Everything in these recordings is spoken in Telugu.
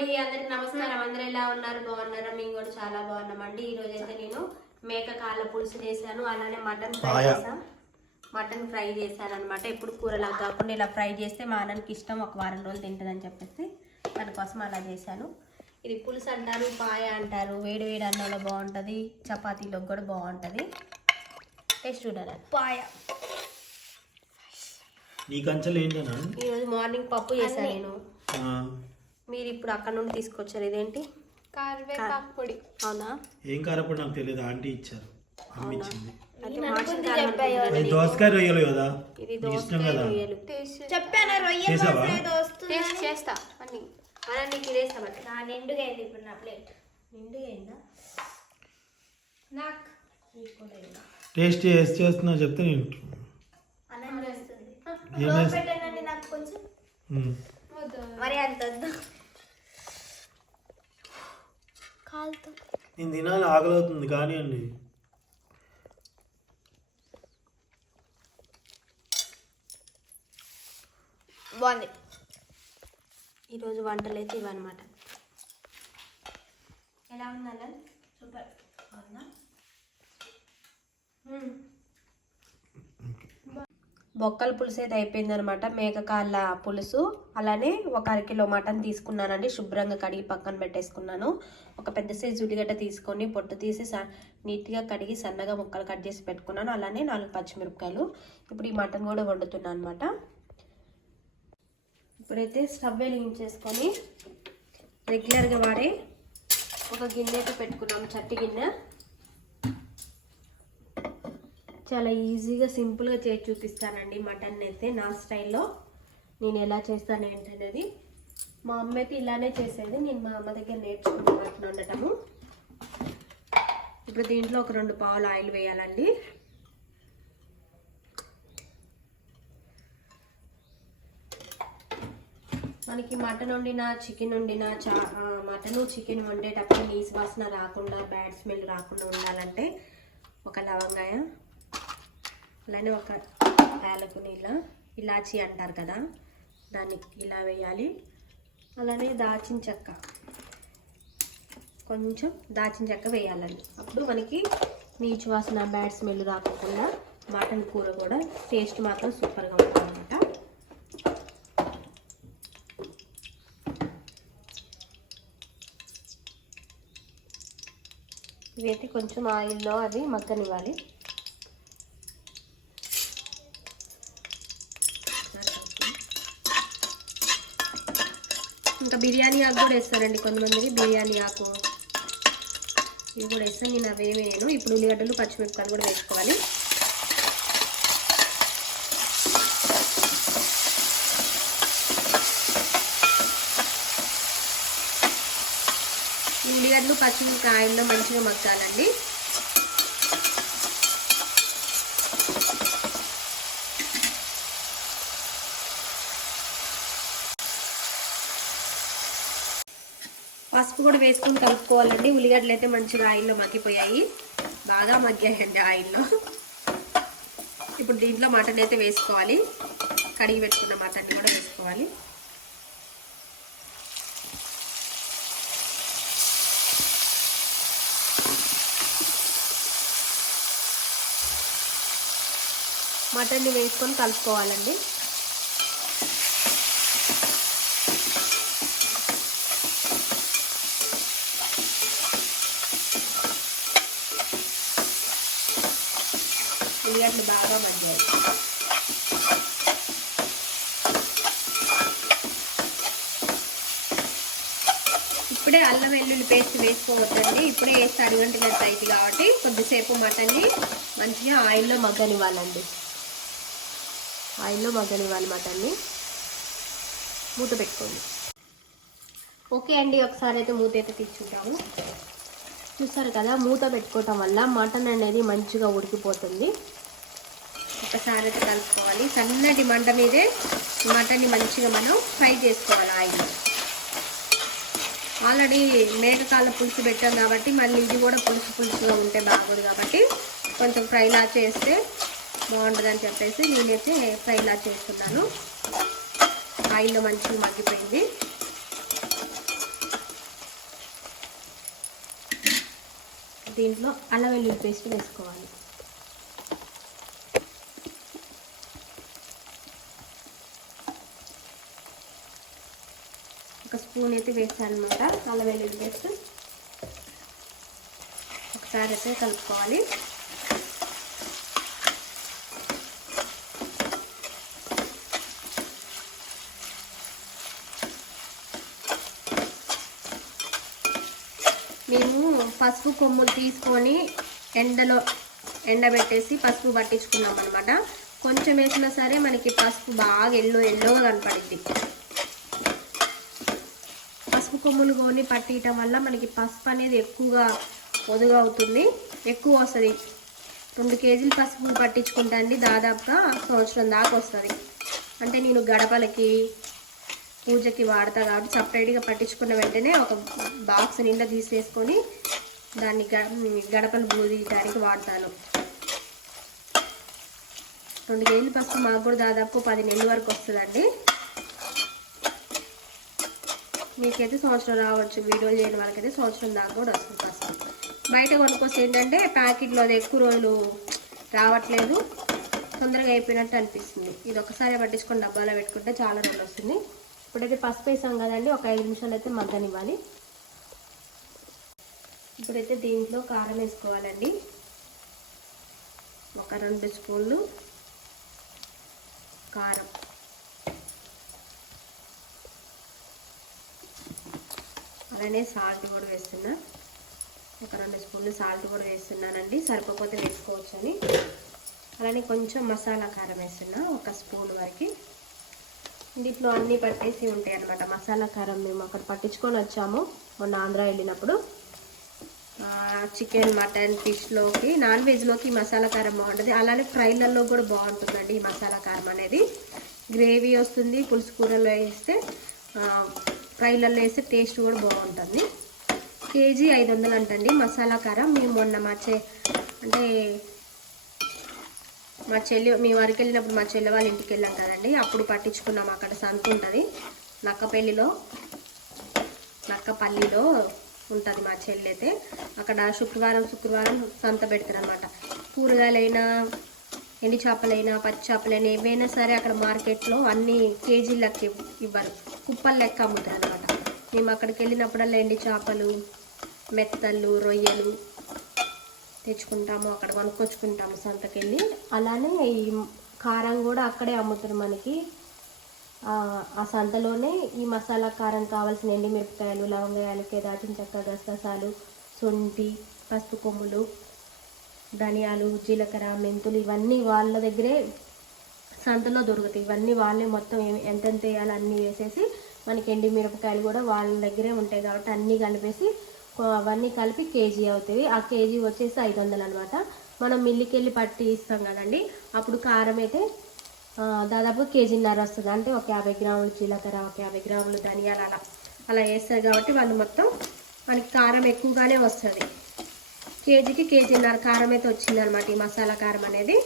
అండి, అందరికి నమస్కారం. అందరూ ఎలా ఉన్నారు? బాగున్నారా? మేము కూడా చాలా బాగున్నామండి. ఈ రోజు అయితే నేను మేక కాళ్ళ పులుసు చేశాను, అలానే మటన్ ఫ్రై చేశాను అనమాట. ఎప్పుడు కూరలాగా కాకుండా ఇలా ఫ్రై చేస్తే మా అన్నకి ఇష్టం, ఒక వారం రోజులు తింటుందని చెప్పేసి దానికోసం అలా చేశాను. ఇది పులుసు అంటారు, పాయ అంటారు. వేడి వేడి అన్నంలో బాగుంటుంది, చపాతీలోకి కూడా బాగుంటుంది. టేస్ట్ చూడాలి. పాయ ఈరోజు మార్నింగ్ పప్పు చేశాను నేను. మీరు ఇప్పుడు అక్కడ నుండి తీసుకొచ్చారు. ఇదేంటి? కరివేపాకు పొడి. అవునా? ఏం కారపొడి నాకు తెలియదు, ఆంటీ ఇచ్చారు, అమ్మ ఇచ్చింది. దోసకాయ రొయ్యలు కదా, ఇది దోసకాయ రొయ్యలు. చెప్పాను చేస్తా అని నీకు ఇదేస్తామట. నా నిండుగా అయింది ఇప్పుడు నా ప్లేట్. నిండుగా అయిందా? నాకు టేస్ట్ చేస్తున్నా చెప్తే నేను అన్నం చేస్తుంది. ఏం పెట్టానండి నాకు కొంచెం. మరి అంత వద్దు, కాలుతో. నేను తినాలి, ఆకలి అవుతుంది కానీ అండి. బాగుంది. ఈరోజు వంటలు అయితే ఇవన్నమాట. ఎలా ఉందా? సూపర్. అవునా? బొక్కల పులుసు అయితే అయిపోయింది అనమాట. మేకకాళ్ళ పులుసు, అలానే ఒక అరకిలో మటన్ తీసుకున్నానండి. శుభ్రంగా కడిగి పక్కన పెట్టేసుకున్నాను. ఒక పెద్ద సైజు ఉల్లిగడ్డ తీసుకొని పొట్టు తీసి నీట్గా కడిగి సన్నగా ముక్కలు కట్ చేసి పెట్టుకున్నాను. అలానే 4 పచ్చిమిరపకాయలు. ఇప్పుడు ఈ మటన్ కూడా వండుతున్నాను అనమాట. ఇప్పుడైతే స్టవ్ వెలిగించేసుకొని రెగ్యులర్గా వాడే ఒక గిన్నె అయితే పెట్టుకున్నాము, చట్టి గిన్నె. చాలా ఈజీగా సింపుల్గా చేసి చూపిస్తానండి మటన్ అయితే నా స్టైల్లో. నేను ఎలా చేస్తాను ఏంటనేది. మా అమ్మ అయితే ఇలానే చేసేది, నేను మా అమ్మ దగ్గర నేర్చుకున్న మటన్ వండటము. ఇప్పుడు దీంట్లో ఒక 2 పావులు ఆయిల్ వేయాలండి. మనకి మటన్ వండినా చికెన్ వండినా మటను చికెన్ వండేటప్పుడు నీసు వాసన రాకుండా, బ్యాడ్ స్మెల్ రాకుండా ఉండాలంటే ఒక లవంగాయ, అలానే ఒక యాలకుని, ఇలాచి అంటారు కదా, దాన్ని ఇలా వేయాలి. అలానే దాచిన చెక్క, కొంచెం దాచిన చెక్క వేయాలండి. అప్పుడు మనకి నీచు వాసన, బ్యాడ్ స్మెల్ రాకుండా మటన్ కూర కూడా టేస్ట్ మాత్రం సూపర్గా ఉంటుంది అనమాట. ఇవైతే కొంచెం ఆయిల్లో అది మగ్గనివ్వాలి. ఇంకా బిర్యానీ ఆకు కూడా వేస్తారండి కొంతమందికి. బిర్యానీ ఆకు ఇవి కూడా వేస్తాను, నేను అవే వేయను. ఇప్పుడు ఉల్లిగడ్డలు పచ్చిమిరపకాయలు కూడా వేసుకోవాలి. ఉల్లిగడ్డలు పచ్చిమిరపకాయల్లో మంచిగా మగ్గాలండి. పసుపు కూడా వేసుకొని కలుపుకోవాలండి. ఉల్లిగడ్డలు అయితే మంచిగా ఆయిల్లో మగ్గిపోయాయి, బాగా మగ్గాయండి ఆయిల్లో. ఇప్పుడు దీంట్లో మటన్ అయితే వేసుకోవాలి. కడిగి పెట్టుకున్న మటన్ని కూడా వేసుకోవాలి. మటన్ని వేసుకొని కలుపుకోవాలండి. ఉల్లిగడ్డలు బాగా మగ్గాయి. ఇప్పుడే అల్లం వెల్లుల్లి పేస్ట్ వేసుకోవద్దండి. ఇప్పుడే వేస్తే అరగంటన్నట్టు అయింది కాబట్టి కొద్దిసేపు మటన్ని మంచిగా ఆయిల్లో మగ్గనివ్వాలండి. ఆయిల్లో మగ్గనివ్వాలి మటన్ని. మూత పెట్టుకోండి. ఓకే అండి, ఒకసారి అయితే మూత అయితే తీసుకుంటాము. చూస్తారు కదా, మూత పెట్టుకోవటం వల్ల మటన్ అనేది మంచిగా ఉడికిపోతుంది. ఒకసారి అయితే కలుపుకోవాలి. సన్నటి మంట మీదే మటన్ని మంచిగా మనం ఫ్రై చేసుకోవాలి ఆయిల్. ఆల్రెడీ మేకకాళ్ళ పులుసు పెట్టాం కాబట్టి మళ్ళీ ఇది కూడా పులుసుగా ఉంటే బాగోదు కాబట్టి కొంచెం ఫ్రైలా చేస్తే బాగుంటుందని చెప్పేసి నేనైతే ఫ్రైలా చేస్తున్నాను. ఆయిల్లో మంచిగా మగ్గిపోయింది. దీంట్లో అల్లం వెల్లుల్లి పేస్ట్ వేసుకోవాలి. ఒక స్పూన్ అయితే వేసాను అనమాట అల్లం వెల్లుల్లి పేస్ట్. ఒకసారి అయితే కలుపుకోవాలి. మేము పసుపు కొమ్ములు తీసుకొని ఎండబెట్టేసి పసుపు పట్టించుకున్నాం అనమాట. కొంచెం వేసినా సరే మనకి పసుపు బాగా ఎల్లోగా కనపడింది. పసుపు కొమ్ములు కొని పట్టియటం వల్ల మనకి పసుపు అనేది ఎక్కువగా పొదుగు అవుతుంది, ఎక్కువ వస్తుంది. 2 కేజీలు పసుపు పట్టించుకుంటా అండి, దాదాపుగా సంవత్సరం దాకా వస్తుంది. అంటే నేను గడపలకి పూజకి వాడతా కాబట్టి సపరేట్గా పట్టించుకున్న వెంటనే ఒక బాక్స్ నిండా తీసేసుకొని దాన్ని గడపలు బూదియడానికి వాడతాను. 2 కేజీలు పసుపు మాకు కూడా దాదాపు 10 నెలల వరకు వస్తుందండి. మీకైతే సంవత్సరం రావచ్చు, వీడియోలు చేయని వాళ్ళకైతే సంవత్సరం దాకా కూడా వస్తుంది పసుపు. బయట కొనుక్కొస్తే ఏంటంటే ప్యాకెట్లో అది ఎక్కువ రోజులు రావట్లేదు, తొందరగా అయిపోయినట్టు అనిపిస్తుంది. ఇది ఒకసారి పట్టించుకొని డబ్బాలో పెట్టుకుంటే చాలా రోజులు వస్తుంది. ఇప్పుడైతే పసుపు వేసాం కదండి, ఒక 5 నిమిషాలు అయితే మగ్గనివ్వాలి. ఇప్పుడైతే దీంట్లో కారం వేసుకోవాలండి. ఒక 2 స్పూన్లు కారం, అలానే సాల్ట్ కూడా వేస్తున్నా. ఒక 2 స్పూన్లు సాల్ట్ కూడా వేస్తున్నానండి, సరిపోతే వేసుకోవచ్చు అని. అలానే కొంచెం మసాలా కారం వేస్తున్నా, 1 స్పూన్ వరకు. దీంట్లో అన్నీ పట్టేసి ఉంటాయి అన్నమాట. మసాలా కారం మేము అక్కడ పట్టించుకొని వచ్చాము మొన్న ఆంధ్ర వెళ్ళినప్పుడు. చికెన్, మటన్, ఫిష్లోకి, నాన్ వెజ్లోకి మసాలా కారం బాగుంటుంది. అలానే ఫ్రైలలో కూడా బాగుంటుందండి ఈ మసాలా కారం అనేది. గ్రేవీ వస్తుంది, పులుసు కూరలో వేస్తే, ఫ్రైలలో వేస్తే టేస్ట్ కూడా బాగుంటుంది. కేజీ 500 అంటండి మసాలా కారం. మేము మొన్న మీ వారికి వెళ్ళినప్పుడు మా చెల్లి వాళ్ళ ఇంటికి వెళ్ళాం కదండి, అప్పుడు పట్టించుకున్నాం. అక్కడ సంత ఉంటుంది నక్కపల్లిలో ఉంటుంది మా చెల్లి అయితే. అక్కడ శుక్రవారం సంత పెడతారనమాట. కూరగాయలైనా, ఎండి చేపలైనా, పచ్చి చేపలైనా, ఏవైనా సరే అక్కడ మార్కెట్లో అన్ని కేజీలకి ఇవ్వరు, కుప్పలు లెక్క అమ్ముతారు అనమాట. మేము అక్కడికి వెళ్ళినప్పుడల్లా ఎండి చేపలు, మెత్తళ్ళు, రొయ్యలు తెచ్చుకుంటాము, అక్కడ కొనుక్కొచ్చుకుంటాము సంతకెళ్ళి. అలానే ఈ కారం కూడా అక్కడే అమ్ముతారు మనకి. ఆ సంతలోనే ఈ మసాలా కారం కావాల్సిన ఎండిమిరపకాయలు, లవంగాయలు, దాల్చిన చెక్క, గసగసాలు, శొంఠి, పసుపు కొమ్ములు, ధనియాలు, జీలకర్ర, మెంతులు ఇవన్నీ వాళ్ళ దగ్గరే సంతలో దొరుకుతాయి. ఇవన్నీ వాళ్ళే మొత్తం ఎంతెంత వేయాలో అన్నీ వేసేసి, మనకి ఎండిమిరపకాయలు కూడా వాళ్ళ దగ్గరే ఉంటాయి కాబట్టి అన్నీ కలిపేసి అవన్నీ కలిపి కేజీ అవుతుంది. ఆ కేజీ వచ్చేసి 500 అనమాట. మనం మిల్లికి వెళ్ళి పట్టి ఇస్తాం కదండి, అప్పుడు కారం అయితే దాదాపు 1.5 కేజీ వస్తుంది. అంటే ఒక 50 గ్రాములు జీలకర్ర, ఒక 50 గ్రాములు ధనియాలు అలా వేస్తారు కాబట్టి వాళ్ళు మొత్తం మనకి కారం ఎక్కువగానే వస్తుంది. కేజీకి 1.5 కేజీ కారం అయితే వచ్చిందనమాట ఈ మసాలా కారం అనేది.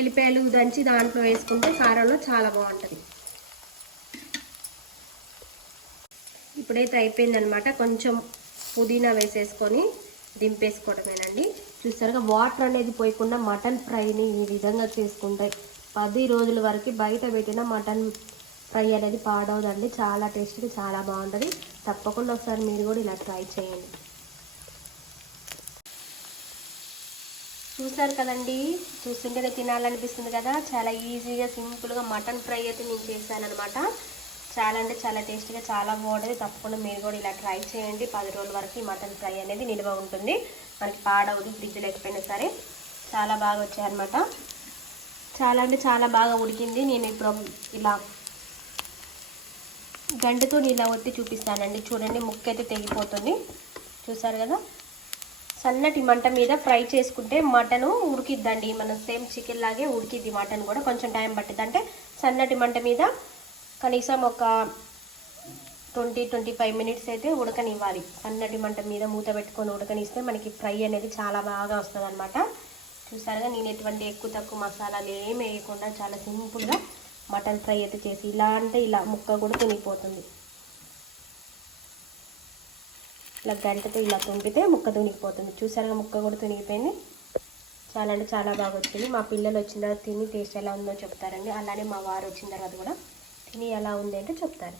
ఎల్లిపాయలు దంచి దాంట్లో వేసుకుంటే కారంలో చాలా బాగుంటుంది. ఇప్పుడైతే అయిపోయిందనమాట. కొంచెం పుదీనా వేసేసుకొని దింపేసుకోవడమేనండి. చూసారుగా వాటర్ అనేది పోయకుండా మటన్ ఫ్రైని ఈ విధంగా చేసుకుంటే 10 రోజుల వరకు బయట పెట్టిన మటన్ ఫ్రై అనేది పాడవదండి. చాలా టేస్ట్గా చాలా బాగుంటుంది. తప్పకుండా ఒకసారి మీరు కూడా ఇలా ట్రై చేయండి. చూసారు కదండి, చూస్తుంటేనే తినాలనిపిస్తుంది కదా. చాలా ఈజీగా సింపుల్గా మటన్ ఫ్రై అయితే నేను చేశాను అనమాట. చాలా అంటే చాలా టేస్టీగా చాలా బాగుంటుంది. తప్పకుండా మీరు కూడా ఇలా ట్రై చేయండి. 10 రోజుల వరకు మటన్ ఫ్రై అనేది నిల్వ ఉంటుంది, మనకి పాడవదు. ఫ్రిడ్జ్ లేకపోయినా సరే చాలా బాగా వచ్చాయన్నమాట. చాలా అంటే చాలా బాగా ఉడికింది. నేను ఇప్పుడు ఇలా గంటతో ఇలా ఒత్తి చూపిస్తానండి. చూడండి, ముక్క అయితే తెగిపోతుంది. చూసారు కదా, సన్నటి మంట మీద ఫ్రై చేసుకుంటే మటను ఉడికిద్దండి. మనం సేమ్ చికెన్ లాగే ఉడికిద్ది. మటన్ కూడా కొంచెం టైం పట్టిద్ది. అంటే సన్నటి మంట మీద కనీసం ఒక 20-25 మినిట్స్ అయితే ఉడకనివ్వాలి. సన్నటి మంట మీద మూత పెట్టుకొని ఉడకనిస్తే మనకి ఫ్రై అనేది చాలా బాగా వస్తుంది అనమాట. చూసారుగా, నేను ఎటువంటి ఎక్కువ తక్కువ మసాలాలు ఏమి వేయకుండా చాలా సింపుల్గా మటన్ ఫ్రై అయితే చేసి ఇలా అంటే ఇలా ముక్క కూడా తినిపోతుంది. ఇలా గంటతో ఇలా తుంపితే ముక్క తునిగిపోతుంది. చూసారుగా ముక్క కూడా తునిగిపోయింది. చాలా అంటే చాలా బాగా వచ్చింది. మా పిల్లలు వచ్చిన తర్వాత తిని టేస్ట్ ఎలా ఉందో చెప్తారండి. అలానే మా వారు వచ్చిన తర్వాత కూడా తిని ఎలా ఉంది అంటే చెప్తారు.